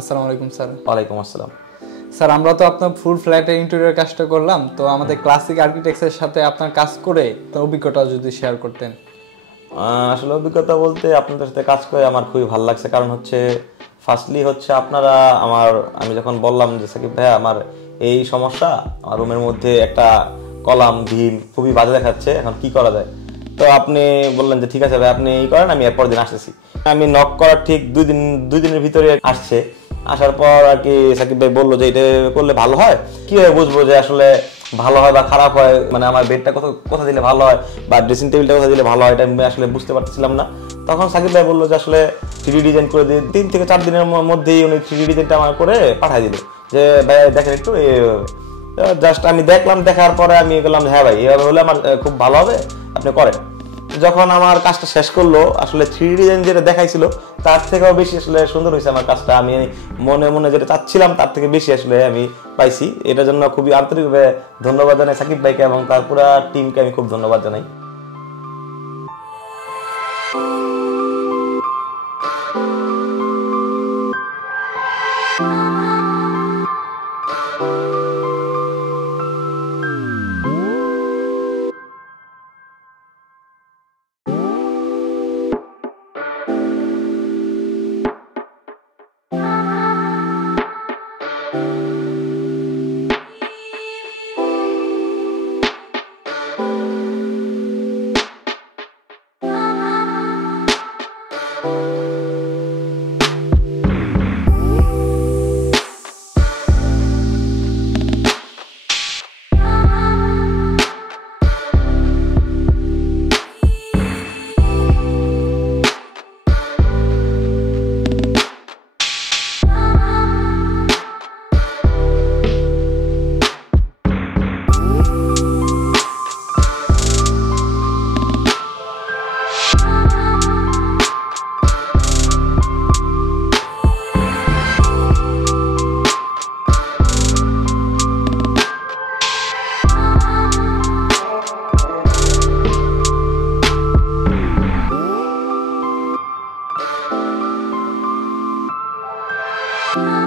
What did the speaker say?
আসসালামু আলাইকুম স্যার। ওয়ালাইকুম আসসালাম। স্যার আমরা তো আপনার ফুল ফ্ল্যাটের ইন্টেরিয়র কাজটা করলাম, তো আমাদের ক্লাসিক আর্কিটেক্টসের সাথে আপনার কাজ করে তার অভিজ্ঞতা যদি শেয়ার করতেন। আসলে অভিজ্ঞতা বলতে আপনাদের সাথে কাজ করে আমার খুবই ভালো লাগছে, কারণ হচ্ছে ফার্স্টলি হচ্ছে আপনারা আমি যখন বললাম যে সাকিব ভাই আমার এই সমস্যা, আমার রুমের মধ্যে একটা কলাম ভীম খুবই বাজে দেখাচ্ছে, এখন কি করা যায়, তো আপনি বললেন যে ঠিক আছে ভাই আপনি এই করেন, আমি এরপর দিন আসতেছি। আমি নক করার ঠিক দুই দিনের ভিতরে আসছে। আসার পর আর কি সাকিব ভাই বললো যে এটা করলে ভালো হয়। কিভাবে বুঝবো যে আসলে ভালো হয় বা খারাপ হয়, মানে আমার বেডটা কোথা দিলে ভালো হয় বা ড্রেসিং টেবিলটা কোথা দিলে ভালো হয়, এটা আমি আসলে বুঝতে পারছিলাম না। তখন সাকিব ভাই বললো যে আসলে 3D ডিজাইন করে দিয়ে 3 থেকে 4 দিনের মধ্যেই উনি 3D ডিজাইনটা আমার করে পাঠিয়ে দিল, যে ভাই দেখেন একটু জাস্ট আমি দেখলাম, দেখার পরে আমি বললাম হ্যাঁ ভাই এভাবে হলে আমার খুব ভালো হবে, আপনি করেন। যখন আমার কাজটা শেষ করলো, আসলে 3D ডিজাইন যেটা দেখাইছিল তার থেকেও বেশি আসলে সুন্দর হয়েছে আমার কাজটা। আমি মনে মনে যেটা চাচ্ছিলাম তার থেকে বেশি আসলে আমি পাইছি। এটার জন্য খুবই আন্তরিকভাবে ধন্যবাদ জানাই সাকিব ভাইকে এবং তার পুরো টিমকে আমি খুব ধন্যবাদ জানাই। Bye.